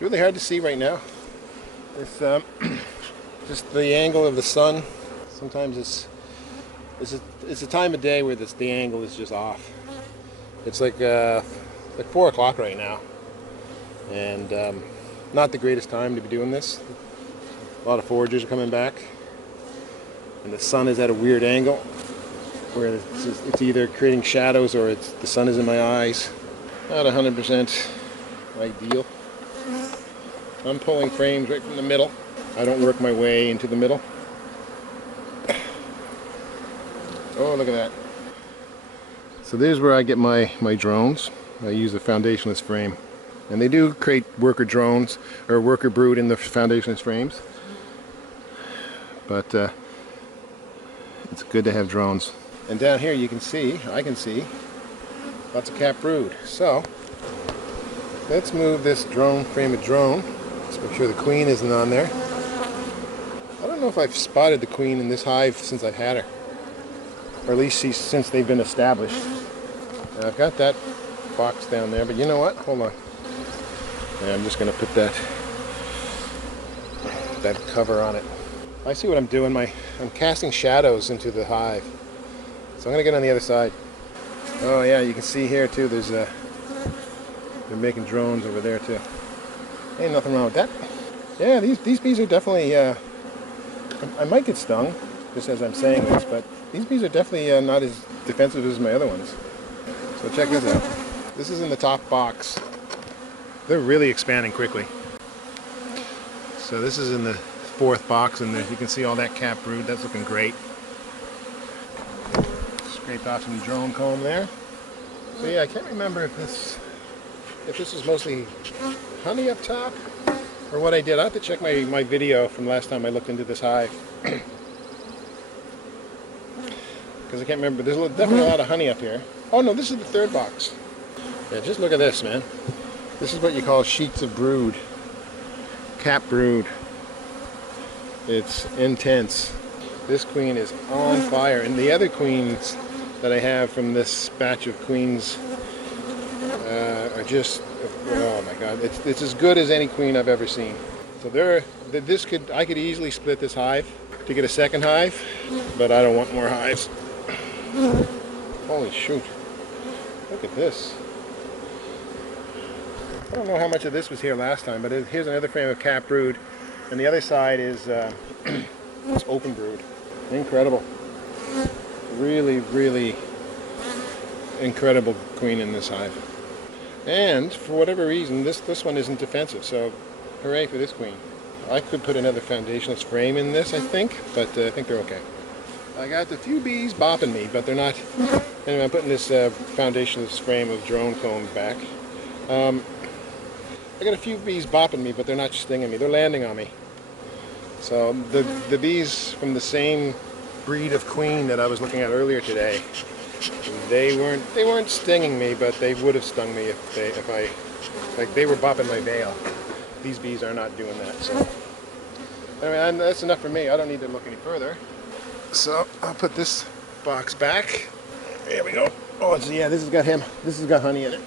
It's really hard to see right now. It's just the angle of the sun. Sometimes it's a time of day where the angle is just off. It's like 4 o'clock right now, and not the greatest time to be doing this. A lot of foragers are coming back, and the sun is at a weird angle where it's either creating shadows or the sun is in my eyes. Not 100% ideal. I'm pulling frames right from the middle. I don't work my way into the middle. Oh, look at that. So there's where I get my drones. I use a foundationless frame. And they do create worker drones, or worker brood in the foundationless frames. But it's good to have drones. And down here I can see, lots of cap brood. So, let's move this frame of drone. Let's make sure the queen isn't on there. I don't know if I've spotted the queen in this hive since I've had her. Or at least since they've been established. And I've got that box down there, but you know what? Hold on. And I'm just going to put that cover on it. I see what I'm doing. I'm casting shadows into the hive. So I'm going to get on the other side. Oh yeah, you can see here too, they're making drones over there too. Ain't nothing wrong with that. Yeah, these bees are definitely, I might get stung, just as I'm saying this, but these bees are definitely not as defensive as my other ones. So check this out. This is in the top box. They're really expanding quickly. So this is in the 4th box, and you can see all that cap brood. That's looking great. Scraped off some drone comb there. So yeah, I can't remember if this is mostly honey up top or what I did. I have to check my video from last time I looked into this hive. Because I can't remember. There's definitely a lot of honey up here. Oh no, this is the 3rd box. Yeah, just look at this, man. This is what you call sheets of brood. Cap brood. It's intense. This queen is on fire, and the other queens that I have from this batch of queens are just, oh my god, it's as good as any queen I've ever seen. So I could easily split this hive to get a second hive, but I don't want more hives. Holy shoot. Look at this. I don't know how much of this was here last time, but here's another frame of cap brood, and the other side is it's open brood. Incredible. Really, really incredible queen in this hive. And for whatever reason, this one isn't defensive, so hooray for this queen. I could put another foundationless frame in this, I think, but I think they're okay. I got a few bees bopping me, but they're not. Anyway, I'm putting this foundationless frame of drone comb back. I got a few bees bopping me, but they're not stinging me. They're landing on me. So the bees from the same breed of queen that I was looking at earlier today, they weren't stinging me, but they would have stung me if they were bopping my veil. These bees are not doing that. So anyway, that's enough for me. I don't need to look any further. So I'll put this box back. There we go. Oh, yeah, this has got honey in it.